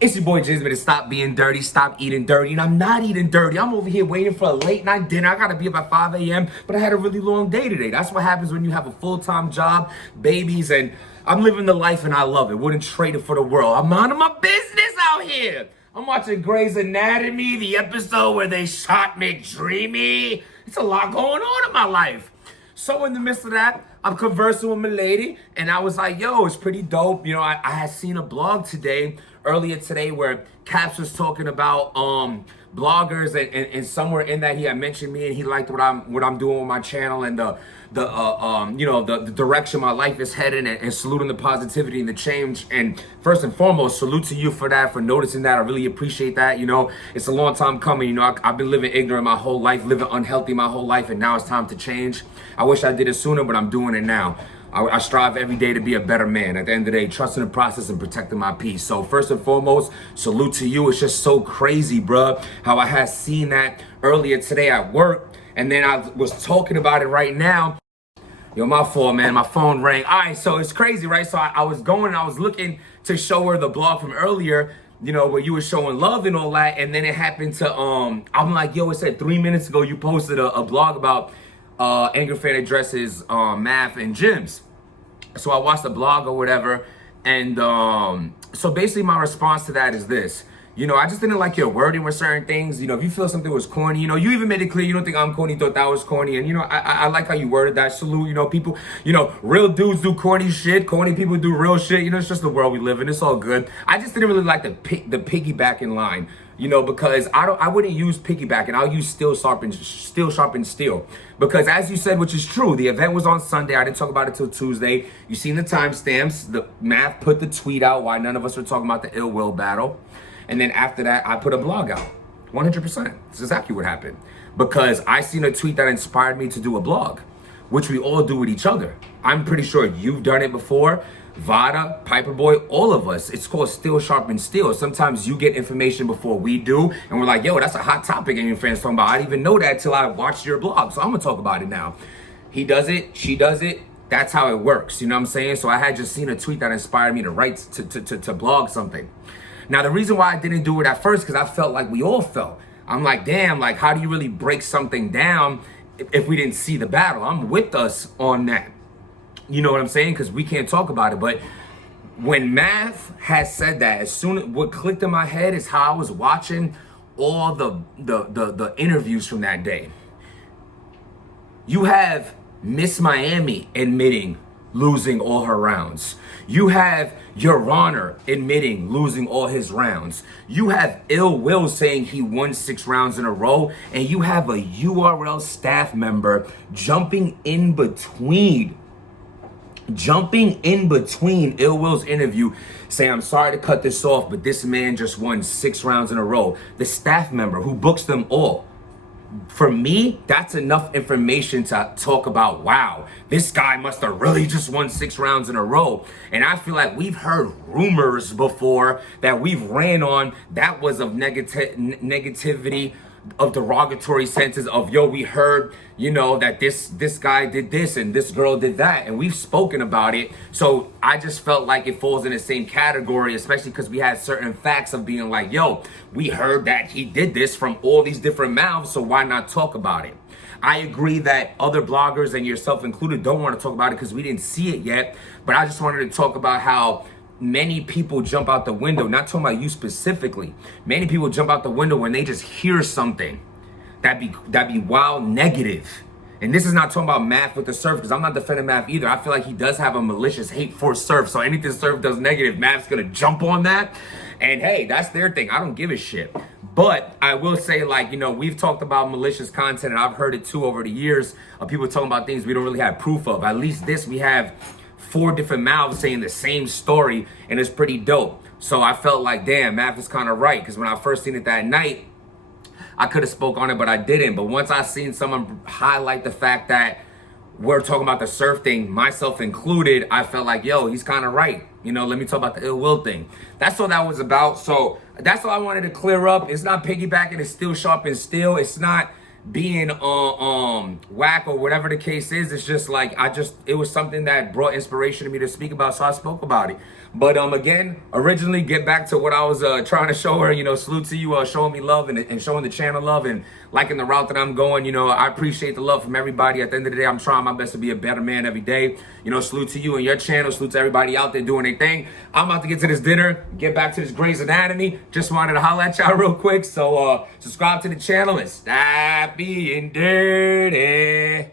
It's your boy Jizman to stop being dirty, stop eating dirty, and I'm not eating dirty. I'm over here waiting for a late night dinner. I gotta be up at 5 a.m., but I had a really long day today. That's what happens when you have a full-time job, babies, and I'm living the life and I love it. Wouldn't trade it for the world. I'm minding my business out here. I'm watching Grey's Anatomy, the episode where they shot McDreamy. It's a lot going on in my life. So in the midst of that, I'm conversing with my lady, and I was like, yo, it's pretty dope. You know, I had seen a blog earlier today, where Caps was talking about bloggers, and somewhere in that he had mentioned me, and he liked what I'm doing with my channel, and the direction my life is heading, and saluting the positivity and the change. And first and foremost, salute to you for that, for noticing that. I really appreciate that. You know, it's a long time coming. You know, I've been living ignorant my whole life, living unhealthy my whole life, and now it's time to change. I wish I did it sooner, but I'm doing it now. I strive every day to be a better man. At the end of the day, trusting the process and protecting my peace. So first and foremost, salute to you. It's just so crazy, bruh, how I had seen that earlier today at work, and then I was talking about it right now. Yo, my fault, man. My phone rang. All right, so it's crazy, right? So I was looking to show her the blog from earlier, you know, where you were showing love and all that, and then it happened to, I'm like, yo, it said 3 minutes ago you posted a blog about ANGRYFAN addresses math and gyms. So I watched the blog or whatever, and so basically my response to that is this. You know, I just didn't like your wording with certain things. You know, if you feel something was corny, you know, you even made it clear you don't think I'm corny, thought that was corny. And, you know, I like how you worded that. Salute, you know, people, you know, real dudes do corny shit. Corny people do real shit. You know, it's just the world we live in. It's all good. I just didn't really like the piggybacking line, you know, because I wouldn't use piggybacking. I'll use steel sharpen steel. Because as you said, which is true, the event was on Sunday. I didn't talk about it till Tuesday. You seen the timestamps. The math put the tweet out why none of us were talking about the ill will battle. And then after that, I put a blog out. 100%. It's exactly what happened. Because I seen a tweet that inspired me to do a blog, which we all do with each other. I'm pretty sure you've done it before. Vada, Piperboy, all of us. It's called Steel Sharpen Steel. Sometimes you get information before we do, and we're like, yo, that's a hot topic, and your friends talking about. I didn't even know that till I watched your blog, so I'm gonna talk about it now. He does it, she does it. That's how it works. You know what I'm saying? So I had just seen a tweet that inspired me to write, to blog something. Now, the reason why I didn't do it at first, because I felt like we all felt. I'm like, damn, like, how do you really break something down if we didn't see the battle? I'm with us on that. You know what I'm saying? Because we can't talk about it. But when Math has said that, what clicked in my head is how I was watching all the interviews from that day. You have Miss Miami admitting losing all her rounds. You have Your Honor admitting losing all his rounds. You have Ill Will saying he won 6 rounds in a row. And you have a URL staff member jumping in between Ill Will's interview, saying, I'm sorry to cut this off, but this man just won 6 rounds in a row. The staff member who books them all. For me, that's enough information to talk about, wow, this guy must have really just won 6 rounds in a row. And I feel like we've heard rumors before that we've ran on that was of negativity, of derogatory senses of, yo, we heard, you know, that this guy did this and this girl did that, and we've spoken about it. So I just felt like it falls in the same category, especially because we had certain facts of being like, yo, we heard that he did this from all these different mouths, so why not talk about it? I agree that other bloggers, and yourself included, don't want to talk about it because we didn't see it yet, but I just wanted to talk about how many people jump out the window, not talking about you specifically. Many people jump out the window when they just hear something that be wild negative. And this is not talking about Math with the Surf, because I'm not defending Math either. I feel like he does have a malicious hate for Surf. So anything Surf does negative, Math's gonna jump on that. And hey, that's their thing. I don't give a shit. But I will say, like, you know, we've talked about malicious content, and I've heard it too over the years of people talking about things we don't really have proof of. At least this, we have 4 different mouths saying the same story, and it's pretty dope. So I felt like, damn, Math is kind of right, because when I first seen it that night, I could have spoke on it, but I didn't. But once I seen someone highlight the fact that we're talking about the Surf thing, myself included, I felt like, yo, he's kind of right. You know, let me talk about the Ill Will thing. That's what that was about. So that's all I wanted to clear up. It's not piggybacking, it's Steel Sharpen Steel. It's not being whack or whatever the case is. It's just like, it was something that brought inspiration to me to speak about, so I spoke about it. But again, originally, get back to what I was trying to show her. You know, salute to you, showing me love and showing the channel love and liking the route that I'm going. You know, I appreciate the love from everybody. At the end of the day, I'm trying my best to be a better man every day. You know, salute to you and your channel. Salute to everybody out there doing their thing. I'm about to get to this dinner, get back to this Grey's Anatomy. Just wanted to holler at y'all real quick. So subscribe to the channel and stop being dirty.